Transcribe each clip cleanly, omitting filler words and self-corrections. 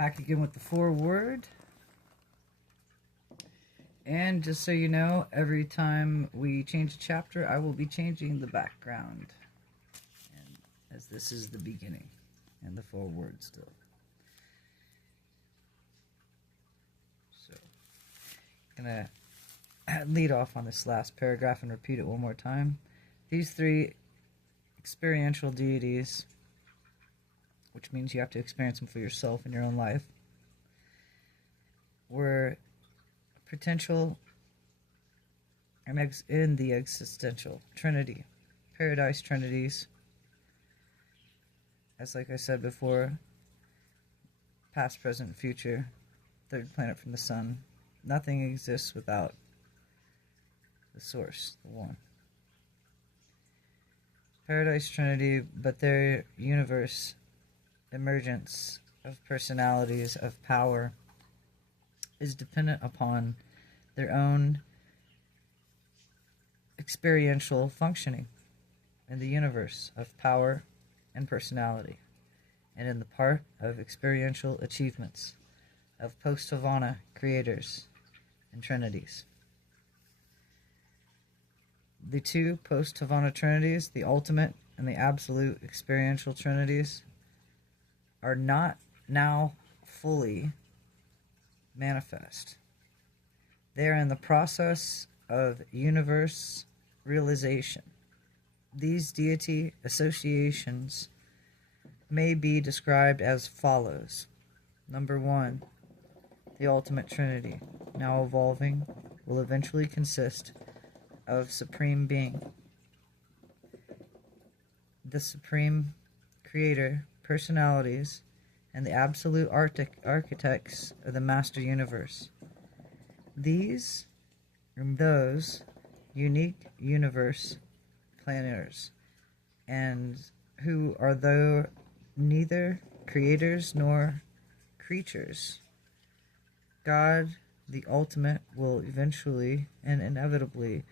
Back again with the foreword. And just so you know, every time we change a chapter, I will be changing the background. And as this is the beginning and the foreword still. So, I'm going to lead off on this last paragraph and repeat it one more time. These three experiential deities, which means you have to experience them for yourself in your own life, were potential and in the existential trinity, paradise trinities. As like I said before, past, present, future, third planet from the sun. Nothing exists without the source, the one. Paradise trinity, but their universe emergence of personalities, of power, is dependent upon their own experiential functioning in the universe of power and personality, and in the part of experiential achievements of post-Havana creators and trinities. The two post-Havana trinities, the ultimate and the absolute experiential trinities, are not now fully manifest. They are in the process of universe realization. These deity associations may be described as follows. Number one, the ultimate trinity, now evolving, will eventually consist of Supreme Being, the Supreme Creator, personalities, and the absolute architects of the Master Universe. These and those unique universe planners, and who are though neither creators nor creatures. God, the ultimate, will eventually and inevitably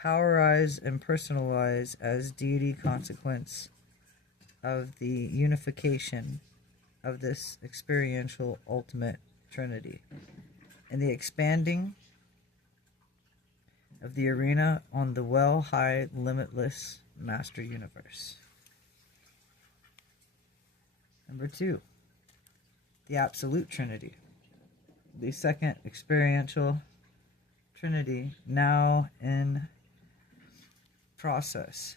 powerize and personalize as deity consequence of the unification of this experiential ultimate trinity and the expanding of the arena on the well-high, limitless Master Universe. Number two, the Absolute Trinity, the second experiential trinity, now in process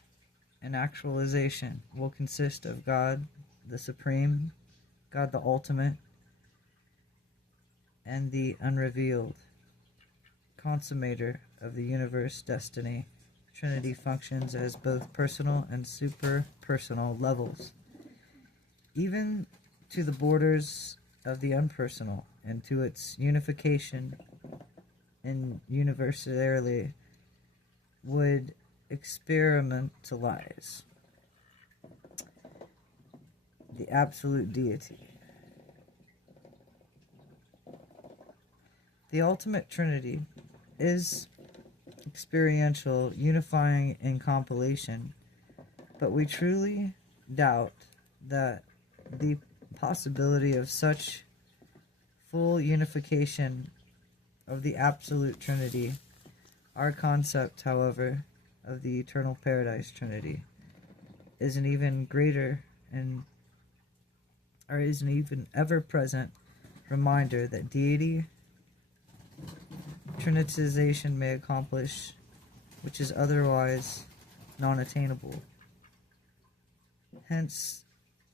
and actualization, will consist of God the Supreme, God the Ultimate, and the unrevealed consummator of the universe destiny. Trinity functions as both personal and super-personal levels, even to the borders of the unpersonal, and to its unification in universality would experimentalize the absolute deity. The ultimate trinity is experiential, unifying in compilation, but we truly doubt that the possibility of such full unification of the absolute trinity. Our concept, however, of the eternal paradise trinity is an even greater is an even ever-present reminder that deity trinitization may accomplish, which is otherwise non-attainable. Hence,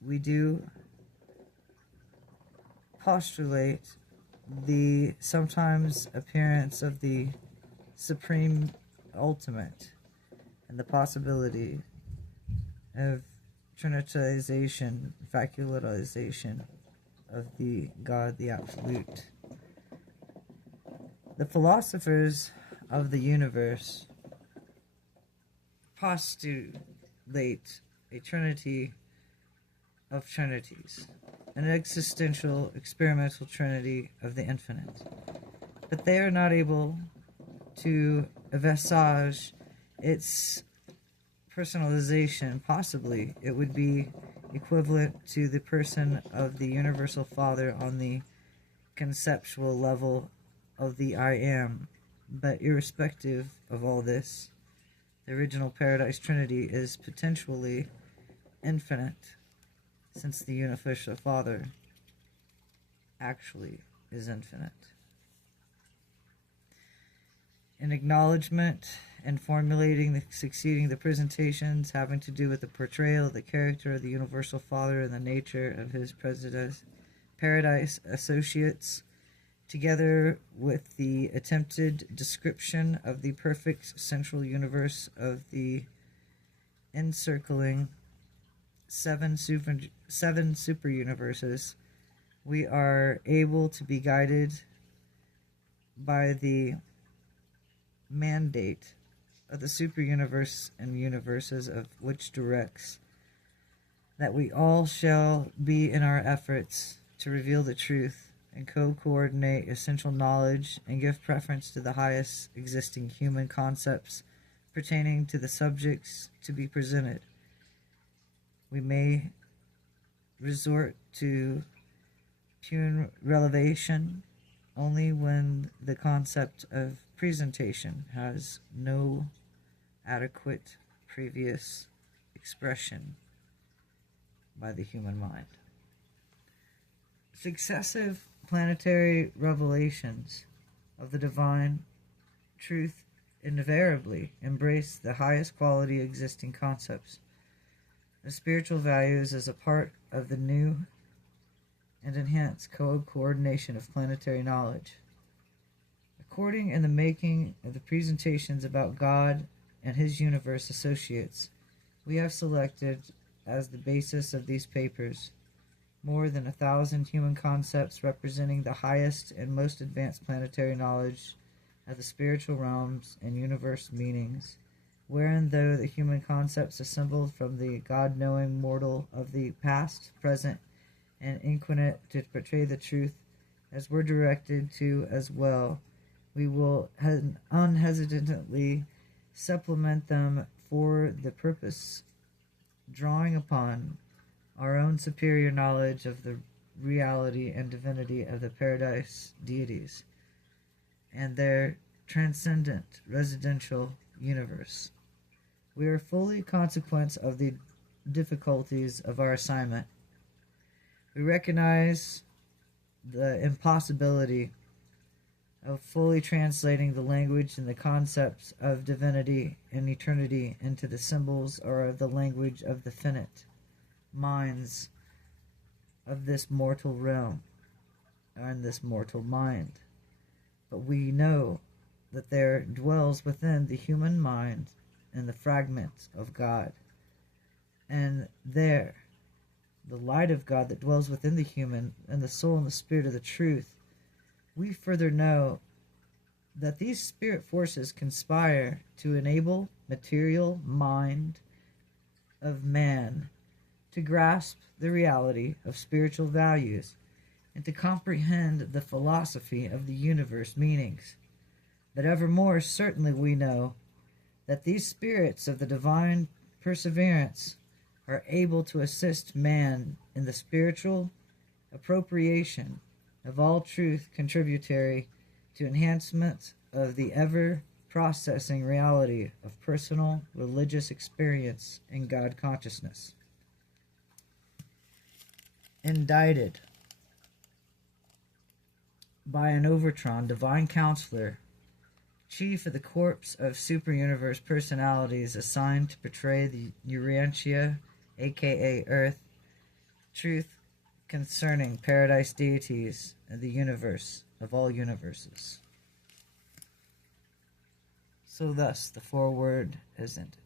we do postulate the sometimes appearance of the Supreme Ultimate and the possibility of trinitization, facularization of the God, the Absolute. The philosophers of the universe postulate a trinity of trinities, an existential, experimental trinity of the infinite. But they are not able to visage its personalization. Possibly it would be equivalent to the person of the Universal Father on the conceptual level of the I Am. But irrespective of all this, the original Paradise Trinity is potentially infinite, since the Universal Father actually is infinite. In acknowledgement and formulating the succeeding the presentations having to do with the portrayal of the character of the Universal Father and the nature of his Paradise associates, together with the attempted description of the perfect central universe of the encircling seven super universes, we are able to be guided by the mandate of the super universe and universes of which directs that we all shall be in our efforts to reveal the truth and co-coordinate essential knowledge and give preference to the highest existing human concepts pertaining to the subjects to be presented. We may resort to pure revelation only when the concept of presentation has no adequate previous expression by the human mind. Successive planetary revelations of the divine truth invariably embrace the highest quality existing concepts, the spiritual values as a part of the new and enhanced coordination of planetary knowledge. According in the making of the presentations about God and his universe associates, we have selected as the basis of these papers more than 1,000 human concepts representing the highest and most advanced planetary knowledge of the spiritual realms and universe meanings, wherein though the human concepts assembled from the God-knowing mortal of the past, present, and infinite to portray the truth as we're directed to as well, we will unhesitantly supplement them for the purpose, drawing upon our own superior knowledge of the reality and divinity of the Paradise deities and their transcendent residential universe. We are fully consequence of the difficulties of our assignment. We recognize the impossibility of fully translating the language and the concepts of divinity and eternity into the symbols or of the language of the finite minds of this mortal realm and this mortal mind. But we know that there dwells within the human mind and the fragment of God, and there the light of God that dwells within the human and the soul and the spirit of the truth. We further know that these spirit forces conspire to enable material mind of man to grasp the reality of spiritual values and to comprehend the philosophy of the universe meanings. But evermore certainly we know that these spirits of the divine perseverance are able to assist man in the spiritual appropriation of all truth contributory to enhancement of the ever-processing reality of personal religious experience in God consciousness. Indicted by an Overtron, divine counselor, chief of the corps of super-universe personalities assigned to portray the Urantia, aka Earth, truth concerning Paradise deities and the universe of all universes. So thus the foreword is ended.